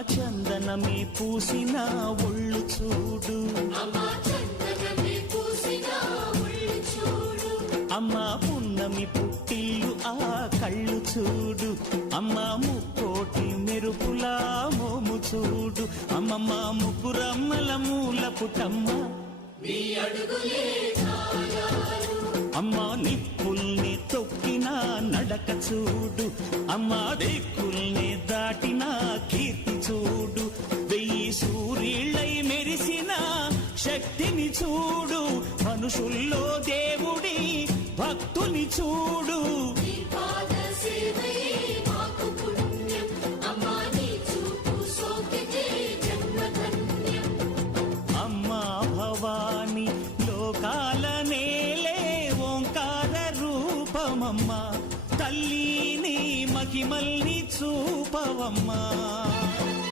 చందనమే పూసిన ఒళ్ళు చూడు, అమ్మా పున్నమి పుట్టిల్లు ఆ కళ్ళు చూడు, అమ్మా ముక్కోటి మెరుపులా మోము చూడు, అమ్మమ్మ ముగ్గురమ్మల మూల పుటమ్మ అమ్మా నిప్పుల్ని తొక్కిన నడక చూడు, అమ్మా దిక్కుల్ని దాటిన కీర్తి చూడు, 1000 సూర్యుళ్ళై మెరిసిన శక్తిని చూడు, మనుషుల్లో దేవుడి భక్తుని చూడు. అమ్మా భవాని లోకాల నేలే ఓంకార రూపమమ్మా, తల్లిని మహిమల్ని చూపవమ్మా.